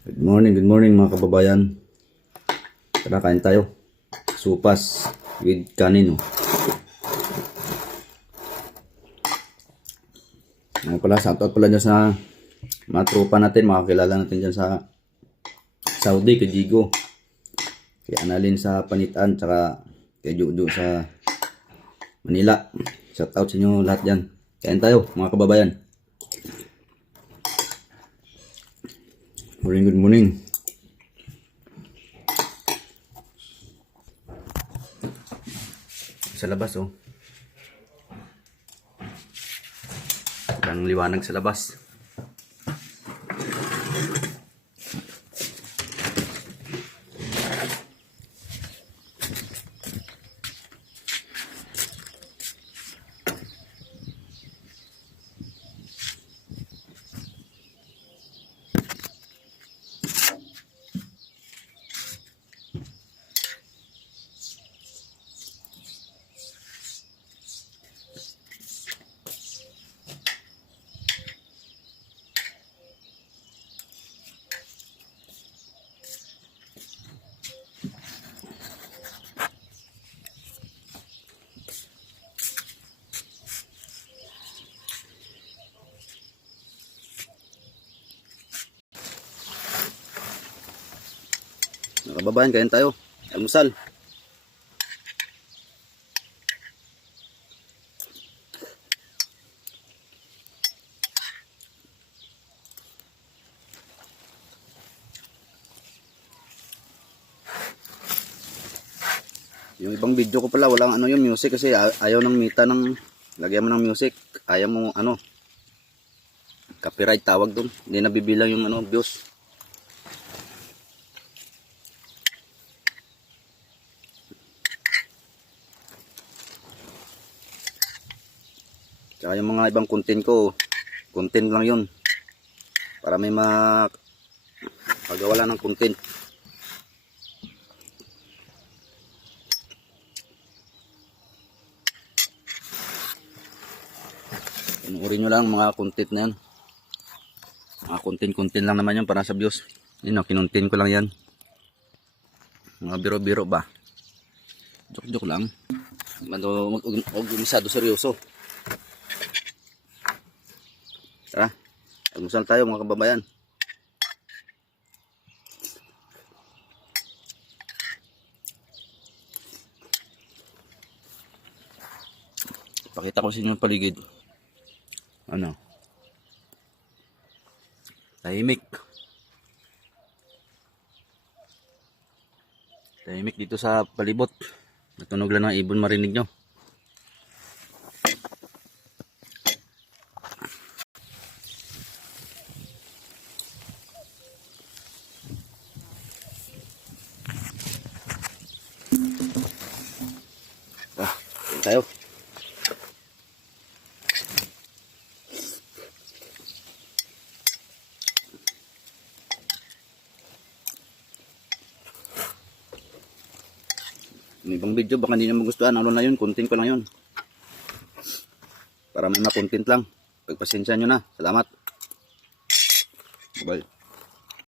Good morning mga kababayan. Tara, kain tayo. Supas with kanin. Ngayon pala, shoutout pala dyan sa mga tropa natin, mga kilala natin dyan sa Saudi, kay Jigo, kay Annalyn sa Panitan, tsaka kay Juju sa Manila. Shoutout sa inyo lahat dyan. Kain tayo mga kababayan. Good morning. Sa labas ang liwanag sa labas. Mga kababayan, kain tayo. Almusal. Yung ibang video ko pala, walang yung music kasi ayaw ng mita ng lagyan mo ng music. Ayaw mo copyright tawag doon. Hindi nabibilang yung views. Kaya yung mga ibang content ko, content lang yun. Para may pagawala ng content. Panuorin nyo lang mga content na yan. Mga content lang naman yun para sa views. Yun kinontent ko lang yan. Mga biro-biro ba? Joke-joke lang. Huwag masyado seryoso. Tara, almusal tayo mga kababayan. Pakita ko sa inyo yung paligid. Tahimik. Tahimik dito sa palibot. Natunog lang ng ibon, marinig nyo. Tayo. Yung ibang video baka hindi na magustuhan, na yun, content ko lang yun. Para may ma-content lang. Pagpasensya nyo na. Salamat. Bye.